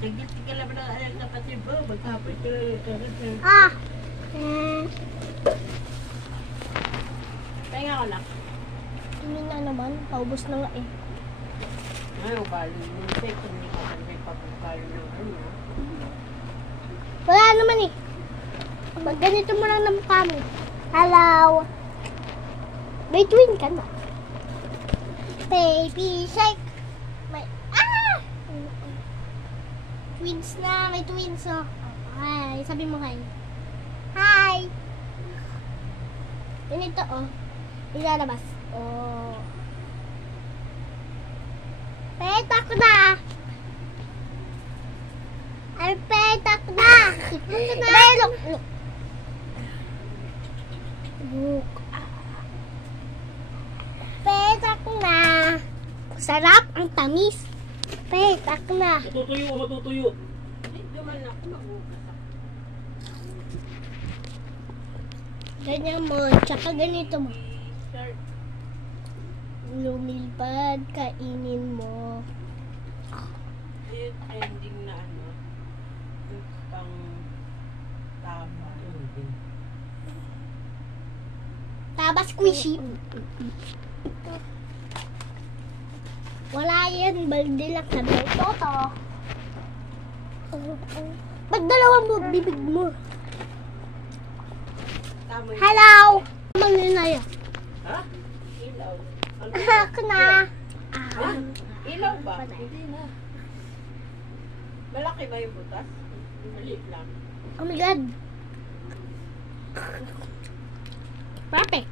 Nagkiti ka lang ng anak na pati ba? Maghapon ka lang. Ah! Pahinga ko lang. Hindi na naman. Paubos na nga eh. Ay, ubalo mo. Kung hindi ka may papagkalo ng ano. Wala naman eh. Pag ganito mo lang ng mukha mo. Hello. May twin ka na. Baby shark. May, twins na. May twins oh. Hi. Sabi mo hi. Hi. Ganito oh. Ilalabas. Oh. Petak na. Ay, petak na. Look. Look. Petak na. Sarap ang tamis. Petak na. Matutuyo. Hindi man ako magugas ako. Ganyan mo. Tsaka ganito mo. Lumilpad, kainin mo. Yung trending na ano. Yung pang taba. Taba squishy. Wala yan. Balde lang sabi. Toto. Ba't dalawang mo bibig mo? Tama yun. Hello! Manginaya. Ha? Ilaw. Ano? Ako na. Ilaw ba? Hindi na. Malaki ba yung butas? Maliit lang. Oh my God. Perfect.